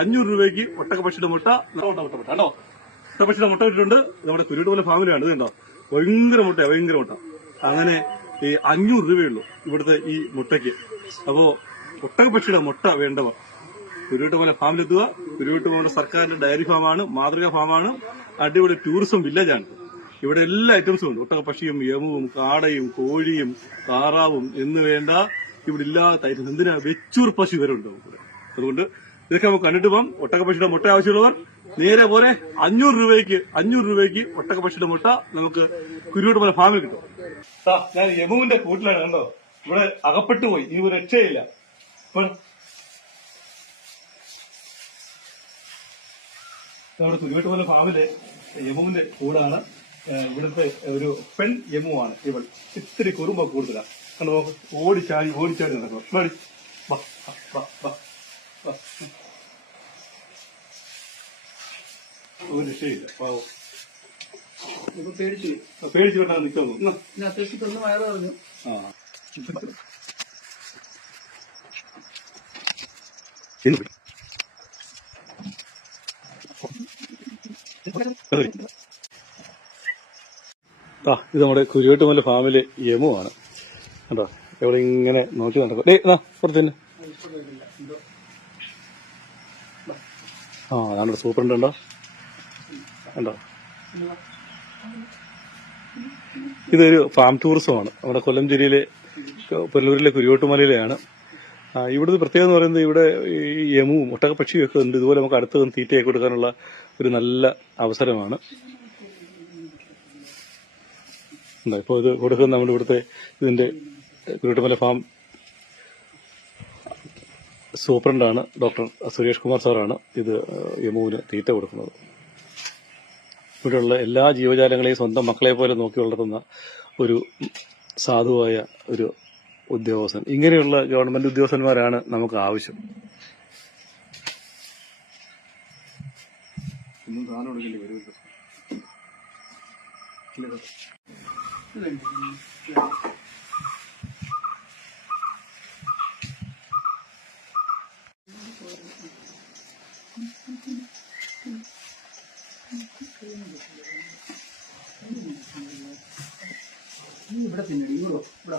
അഞ്ഞൂറ് രൂപയ്ക്ക് ഒട്ടകപക്ഷിയുടെ മുട്ട കണ്ടോ? ഒട്ടകപ്പക്ഷിയുടെ മുട്ട ഇട്ടിട്ടുണ്ട് നമ്മുടെ കുരുട്ട് പോലെ ഫാമിലിയാണ് ഇത് കണ്ടോ? ഭയങ്കര മുട്ട ഭയങ്കര മുട്ട. അങ്ങനെ ഈ അഞ്ഞൂറ് രൂപയുള്ളൂ ഇവിടുത്തെ ഈ മുട്ടയ്ക്ക്. അപ്പോ ഒട്ടകപക്ഷിയുടെ മുട്ട വേണ്ടവ വേണ്ടവർ പോലെ ഫാമിലെത്തുക പോലെ സർക്കാരിന്റെ ഡയറി ഫാമാണ് മാതൃകാ ഫാമാണ് അടിപൊളി ടൂറിസം വില്ലേജാണ് ഇവിടെ എല്ലാ ഐറ്റംസും ഉണ്ട്. ഒട്ടകപ്പക്ഷിയും യമുവും കാടയും കോഴിയും താറാവും എന്ന് വേണ്ട ഇവിടെ ഇല്ലാത്തായിരുന്നു എന്തിനാ? വെച്ചൂർ പശു വരെ ഉണ്ടാവും അതുകൊണ്ട് ഇതൊക്കെ നമുക്ക് കണ്ടിട്ട് പോകാം ഒട്ടകപ്പക്ഷിയുടെ മുട്ട ആവശ്യമുള്ളവർ നേരെ പോലെ അഞ്ഞൂറ് രൂപയ്ക്ക് അഞ്ഞൂറ് രൂപയ്ക്ക് ഒട്ടകപ്പക്ഷിയുടെ മുട്ട നമുക്ക് കുരുവിട്ട് പോലെ ഫാമിൽ കിട്ടും. സാ ഞാൻ യമുവിന്റെ കൂട്ടിലാണ് കണ്ടോ? ഇവിടെ അകപ്പെട്ടു പോയി. ഇനി ഒരു രക്ഷയില്ല. ഇപ്പോൾ കുരുവിട്ട് പോലെ ഫാമിൽ യമുവിന്റെ കൂടാണ് ഇവിടുത്തെ ഒരു പെൺ യമുവാണ് ഇവൾ. ഇത്തിരി കുറുമ്പ കൂടുതലാണ് കണ്ടോ നോക്ക്. ഓടിച്ചാടി ഓടിച്ചാടി നടക്കണം വാടി. വാ, വാ, വാ. ഒരു രക്ഷയില്ല പാവം. പേടിച്ചു പേടിച്ചു നിൽക്കുന്നു അത്യാവശ്യം തൊന്ന് വയറ് പറഞ്ഞു ആ ഇത് നമ്മുടെ കുരുവട്ടുമല ഫാമിലെ യമുവാണ് കണ്ടോ? എവിടെ ഇങ്ങനെ നോക്കി നടക്കും. ഡേ എന്നാ പുറത്ത് തന്നെ ആ അതാണ് സൂപ്രണ്ട് ഉണ്ടോ ഉണ്ടോ ഇതൊരു ഫാം ടൂറിസമാണ്. നമ്മുടെ കൊല്ലം ജില്ലയിലെ പുനലൂരിലെ കുരിയോട്ടുമലയിലെയാണ്. ഇവിടുത്തെ പ്രത്യേകത എന്ന് പറയുന്നത് ഇവിടെ ഈ യമുവും ഒട്ടകപ്പക്ഷിയും ഒക്കെ ഉണ്ട്. ഇതുപോലെ നമുക്ക് അടുത്ത് തീറ്റയൊക്കെ കൊടുക്കാനുള്ള ഒരു നല്ല അവസരമാണ്. ഇപ്പോൾ ഇത് കൊടുക്കുന്ന നമ്മുടെ ഇവിടുത്തെ ഇതിന്റെ കുരുട്ടുമല ഫാം സൂപ്രണ്ടാണ് ഡോക്ടർ സുരേഷ് കുമാർ സാറാണ് ഇത് യമുവിന് തീറ്റ കൊടുക്കുന്നത്. ഇവിടെയുള്ള എല്ലാ ജീവജാലങ്ങളെയും സ്വന്തം മക്കളെ പോലെ നോക്കി വളർത്തുന്ന ഒരു സാധുവായ ഒരു ഉദ്യോഗസ്ഥൻ. ഇങ്ങനെയുള്ള ഗവൺമെന്റ് ഉദ്യോഗസ്ഥന്മാരാണ് നമുക്ക് ആവശ്യം. ഒന്നും സാധനം കൊടുക്കേണ്ടി വരുമല്ലോ ഇവിടെ പിന്നെ ഇവിടെ ഇവിടെ